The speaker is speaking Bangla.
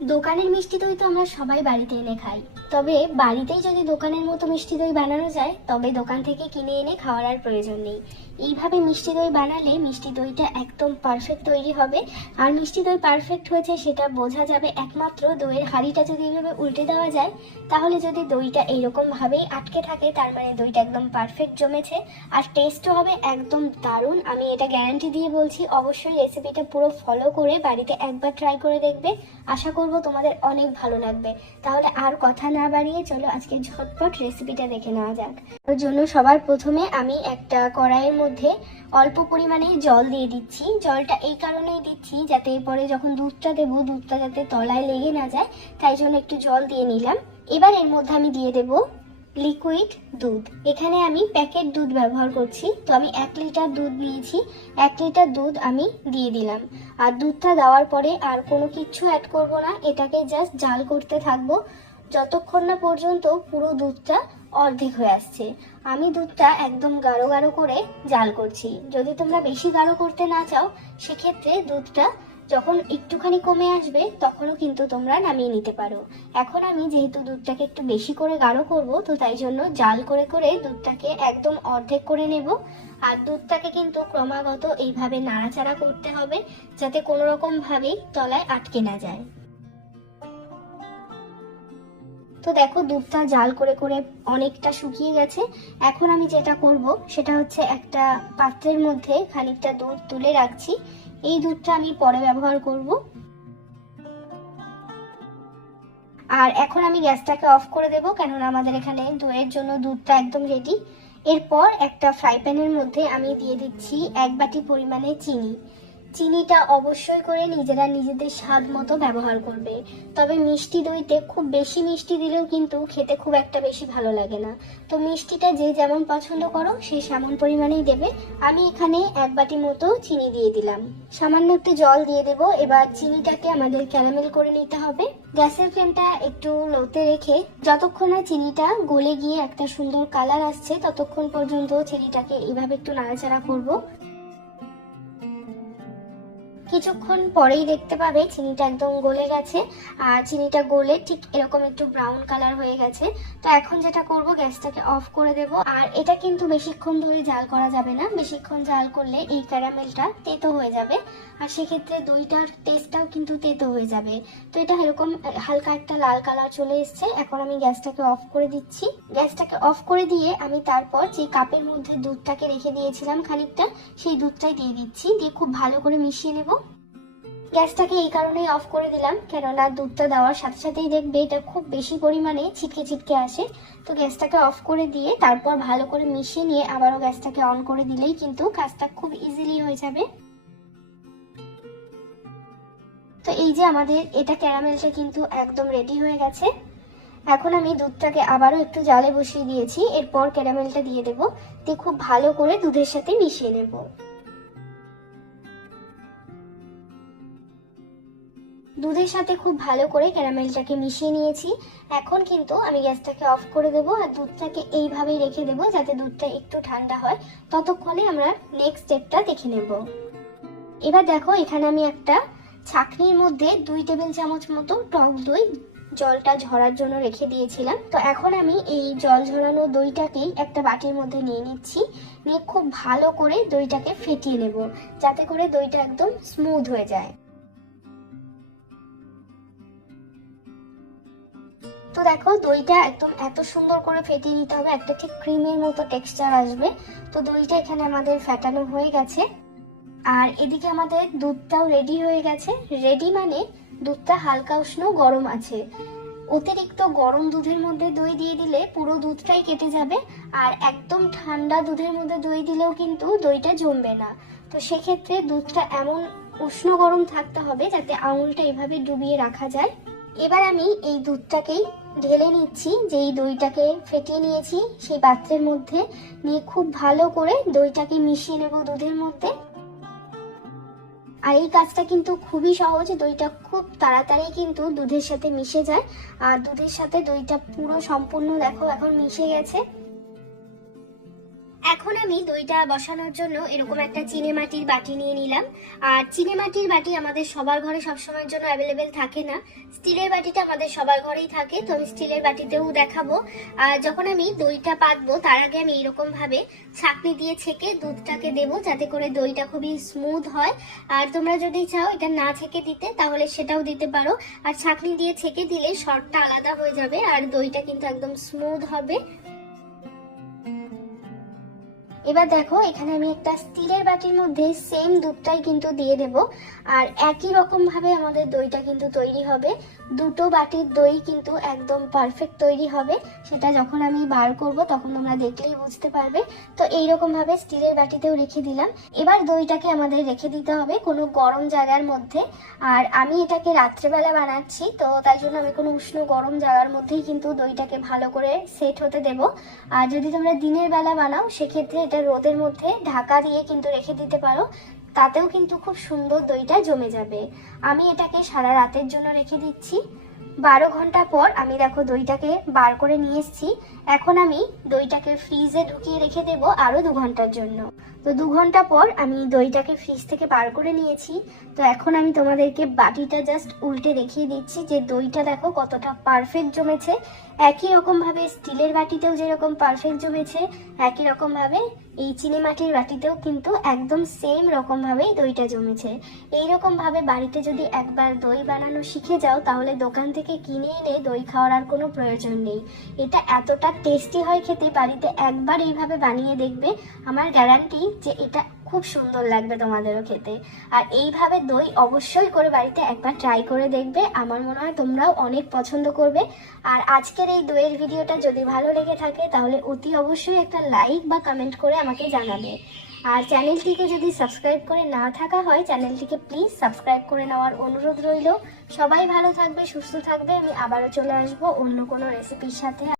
দোকানের মিষ্টি দই তো আমরা সবাই বাড়িতে এনে খাই। তবে বাড়িতেই যদি দোকানের মতো মিষ্টি দই বানানো যায়, তবে দোকান থেকে কিনে এনে খাওয়ার আর প্রয়োজন নেই। এইভাবে মিষ্টি দই বানালে মিষ্টি দইটা একদম পারফেক্ট তৈরি হবে। আর মিষ্টি দই পারফেক্ট হয়েছে সেটা বোঝা যাবে একমাত্র দইয়ের হাঁড়িটা যদি এইভাবে উল্টে দেওয়া যায়, তাহলে যদি দইটা এইরকম ভাবেই আটকে থাকে, তার মানে দইটা একদম পারফেক্ট জমেছে। আর টেস্টও হবে একদম দারুণ। আমি এটা গ্যারান্টি দিয়ে বলছি, অবশ্যই রেসিপিটা পুরো ফলো করে বাড়িতে একবার ট্রাই করে দেখবে। আশা করব, তোমাদের অনেক ভালো লাগবে। তাহলে আর কথা না বাড়িয়ে চলো আজকে ঝটপট রেসিপিটা দেখে নেওয়া যাক। ওর জন্য সবার প্রথমে আমি একটা কড়াইয়ের মধ্যে অল্প পরিমাণে জল দিয়ে দিচ্ছি। জলটা এই কারণেই দিচ্ছি যাতে পরে যখন দুধটা দেবো, দুধটা যাতে তলায় লেগে না যায়, তাই জন্য একটু জল দিয়ে নিলাম। এবার এর মধ্যে আমি দিয়ে দেবো লিকুইড দুধ। এখানে আমি প্যাকেট দুধ ব্যবহার করছি। তো আমি এক লিটার দুধ নিয়েছি। এক লিটার দুধ আমি দিয়ে দিলাম। আর দুধটা দেওয়ার পরে আর কোনো কিচ্ছু অ্যাড করব না। এটাকে জাস্ট জাল করতে থাকব। যতক্ষণ না পর্যন্ত পুরো দুধটা অর্ধেক হয়ে আসছে। আমি দুধটা একদম গাঢ় গাঢ় করে জাল করছি। যদি তোমরা বেশি গাঢ় করতে না চাও, সেক্ষেত্রে দুধটা যখন একটুখানি কমে আসবে, তখনও কিন্তু তোমরা নামিয়ে নিতে পারো। এখন আমি যেহেতু দুধটাকে একটু বেশি করে গাঢ় করব, তো তাই জন্য জাল করে করে দুধটাকে একদম অর্ধেক করে নেব। আর দুধটাকে কিন্তু ক্রমাগত এইভাবে নাড়াচাড়া করতে হবে, যাতে কোনো রকম ভাবেই তলায় আটকে না যায়। তো দেখো, দুধটা জাল করে করে অনেকটা শুকিয়ে গেছে। এখন আমি যেটা করব, সেটা হচ্ছে একটা পাত্রের মধ্যে খানিকটা দুধ তুলে রাখছি। এই দুধটা আমি পরে ব্যবহার করব। আর এখন আমি গ্যাসটাকে অফ করে দেবো, কেননা আমাদের এখানে দইয়ের জন্য দুধটা একদম রেডি এরপর একটা ফ্রাই প্যানের মধ্যে আমি দিয়ে দিচ্ছি এক বাটি পরিমাণে চিনি। চিনিটা অবশ্যই করে নিজেরা নিজেদের স্বাদ মতো ব্যবহার করবে। তবে মিষ্টি দইতে খুব বেশি মিষ্টি দিলেও কিন্তু খেতে খুব একটা বেশি ভালো লাগে না। তো মিষ্টিটা যে যেমন পছন্দ করো সেই সেমন পরিমাণেই দেবে। আমি এখানে এক বাটি মতো চিনি দিয়ে দিলাম। সামান্য একটু জল দিয়ে দেবো। এবার চিনিটাকে আমাদের ক্যারামেল করে নিতে হবে। গ্যাসের ফ্লেমটা একটু লোতে রেখে যতক্ষণ না চিনিটা গলে গিয়ে একটা সুন্দর কালার আসছে, ততক্ষণ পর্যন্ত চিনিটাকে এইভাবে একটু নাড়াচাড়া করব। কিছুক্ষণ পরেই দেখতে পাবে চিনিটা একদম গলে গেছে, আর চিনিটা গলে ঠিক এরকম একটু ব্রাউন কালার হয়ে গেছে। তো এখন যেটা করব, গ্যাসটাকে অফ করে দেব। আর এটা কিন্তু বেশিক্ষণ ধরে জাল করা যাবে না। বেশিক্ষণ জাল করলে এই ক্যারামেলটা তেতো হয়ে যাবে। আর সেক্ষেত্রে দইটার টেস্টটাও কিন্তু তেতো হয়ে যাবে। তো এটা এরকম হালকা একটা লাল কালার চলে এসছে। এখন আমি গ্যাসটাকে অফ করে দিচ্ছি। গ্যাসটাকে অফ করে দিয়ে আমি তারপর যে কাপের মধ্যে দুধটাকে রেখে দিয়েছিলাম খানিকটা, সেই দুধটাই দিয়ে দিচ্ছি। দিয়ে খুব ভালো করে মিশিয়ে নেব। গ্যাসটাকে এই কারণেই অফ করে দিলাম, কেননা দুধটা দেওয়ার সাথে সাথেই দেখবে এটা খুব বেশি পরিমাণে ছিটকে ছিটকে আসে। তো গ্যাসটাকে অফ করে দিয়ে তারপর ভালো করে মিশিয়ে নিয়ে আবারও গ্যাসটাকে অন করে দিলেই কিন্তু কাজটা খুব ইজিলি হয়ে যাবে। তো এই যে আমাদের এটা ক্যারামেলটা কিন্তু একদম রেডি হয়ে গেছে। এখন আমি দুধটাকে আবারও একটু জালে বসিয়ে দিয়েছি, এরপর ক্যারামেলটা দিয়ে দেবো। দিয়ে খুব ভালো করে দুধের সাথে মিশিয়ে নেব। দুধের সাথে খুব ভালো করে ক্যারামেলটাকে মিশিয়ে নিয়েছি। এখন কিন্তু আমি গ্যাসটাকে অফ করে দেবো আর দুধটাকে এইভাবেই রেখে দেবো যাতে দুধটা একটু ঠান্ডা হয়। ততক্ষণে আমরা নেক্সট স্টেপটা দেখে নেব। এবার দেখো, এখানে আমি একটা ছাকনির মধ্যে দুই টেবিল চামচ মতো টক দই জলটা ঝরার জন্য রেখে দিয়েছিলাম। তো এখন আমি এই জল ঝরানো দইটাকেই একটা বাটির মধ্যে নিয়ে নিচ্ছি। নিয়ে খুব ভালো করে দইটাকে ফেটিয়ে নেব, যাতে করে দইটা একদম স্মুথ হয়ে যায়। তো দেখো দইটা একদম এত সুন্দর করে ফেটিয়ে নিতে হবে, একটা ঠিক ক্রিমের মতো টেক্সচার আসবে। তো দইটা এখানে আমাদের ফেটানো হয়ে গেছে। আর এদিকে আমাদের দুধটাও রেডি হয়ে গেছে। রেডি মানে দুধটা হালকা উষ্ণ গরম আছে। অতিরিক্ত গরম দুধের মধ্যে দই দিয়ে দিলে পুরো দুধটাই কেটে যাবে। আর একদম ঠান্ডা দুধের মধ্যে দই দিলেও কিন্তু দইটা জমবে না। তো সেক্ষেত্রে দুধটা এমন উষ্ণ গরম থাকতে হবে যাতে আঙুলটা এভাবে ডুবিয়ে রাখা যায়। এবার আমি এই দুধটাকেই ঢেলে নিচ্ছি, যেই দইটাকে ফেটিয়ে নিয়েছি, সেই পাত্রের মধ্যে নিয়ে খুব ভালো করে দইটাকে মিশিয়ে নেব দুধের মধ্যে। আর এই কাজটা কিন্তু খুবই সহজ, দইটা খুব তাড়াতাড়ি কিন্তু দুধের সাথে মিশে যায়। আর দুধের সাথে দইটা পুরো সম্পূর্ণ দেখো, এখন মিশে গেছে। এখন আমি দইটা বসানোর জন্য এরকম একটা চিনে মাটির বাটি নিয়ে নিলাম। আর চিনে মাটির বাটি আমাদের সবার ঘরে সবসময়ের জন্য অ্যাভেলেবেল থাকে না। স্টিলের বাটিটা আমাদের সবার ঘরেই থাকে, তো আমি স্টিলের বাটিতেও দেখাবো। আর যখন আমি দইটা পাতবো, তার আগে আমি এরকম ভাবে ছাকনি দিয়ে ছেঁকে দুধটাকে দেবো, যাতে করে দইটা খুবই স্মুথ হয়। আর তোমরা যদি চাও এটা না ছেঁকে দিতে, তাহলে সেটাও দিতে পারো। আর ছাকনি দিয়ে ছেঁকে দিলে শর্টটা আলাদা হয়ে যাবে, আর দইটা কিন্তু একদম স্মুথ হবে। এবার দেখো, এখানে আমি একটা স্টিলের বাটির মধ্যে সেম দুধটাই কিন্তু দিয়ে দেব। আর একই রকম ভাবে আমাদের দইটা কিন্তু তৈরি হবে। দুটো বাটির দই কিন্তু একদম পারফেক্ট তৈরি হবে। সেটা যখন আমি বার করব, তখন তোমরা দেখলেই বুঝতে পারবে। তো এইরকম ভাবে স্টিলের বাটিতেও রেখে দিলাম। এবার দইটাকে আমাদের রেখে দিতে হবে কোনো গরম জায়গার মধ্যে। আর আমি এটাকে রাত্রেবেলা বানাচ্ছি, তো তাই জন্য আমি কোনো উষ্ণ গরম জায়গার মধ্যেই কিন্তু দইটাকে ভালো করে সেট হতে দেব। আর যদি তোমরা দিনের বেলা বানাও, সেক্ষেত্রে এটা রোদের মধ্যে ঢাকা দিয়ে কিন্তু রেখে দিতে পারো, তাতেও কিন্তু খুব সুন্দর দইটা জমে যাবে। আমি এটাকে সারা রাতের জন্য রেখে দিচ্ছি। বারো ঘণ্টা পর আমি দেখো দইটাকে বার করে নিয়ে এসেছি। এখন আমি দইটাকে ফ্রিজে ঢুকিয়ে রেখে দেব আরও দু ঘণ্টার জন্য। তো দু ঘণ্টা পর আমি দইটাকে ফ্রিজ থেকে বার করে নিয়েছি। তো এখন আমি তোমাদেরকে বাটিটা জাস্ট উল্টে দেখিয়ে দিচ্ছি যে দইটা দেখো কতটা পারফেক্ট জমেছে। একই রকম ভাবে স্টিলের বাটিতেও যেরকম পারফেক্ট জমেছে, একই রকম ভাবে এই চিনি মাটির বাটিতেও কিন্তু একদম সেম রকম ভাবেই দইটা জমেছে। এই রকম ভাবে বাড়িতে যদি একবার দই বানানো শিখে যাও, তাহলে দোকান থেকে কিনে এনে দই খাওয়ার আর কোনো প্রয়োজন নেই। এটা এতটা টেস্টি হয় খেতে, বাড়িতে একবার এইভাবে বানিয়ে দেখবে, আমার গ্যারান্টি যে এটা খুব সুন্দর লাগবে তোমাদেরও খেতে। আর এইভাবে দই অবশ্যই করে বাড়িতে একবার ট্রাই করে দেখবে। আমার মনে হয় তোমরাও অনেক পছন্দ করবে। আর আজকের এই দইয়ের ভিডিওটা যদি ভালো লেগে থাকে, তাহলে অতি অবশ্যই একটা লাইক বা কমেন্ট করে আমাকে জানাবে। আর চ্যানেলটিকে যদি সাবস্ক্রাইব করে না থাকা হয়, চ্যানেলটিকে প্লিজ সাবস্ক্রাইব করে নেওয়ার অনুরোধ রইল। সবাই ভালো থাকবে, সুস্থ থাকবে। আমি আবারও চলে আসব অন্য কোনো রেসিপির সাথে।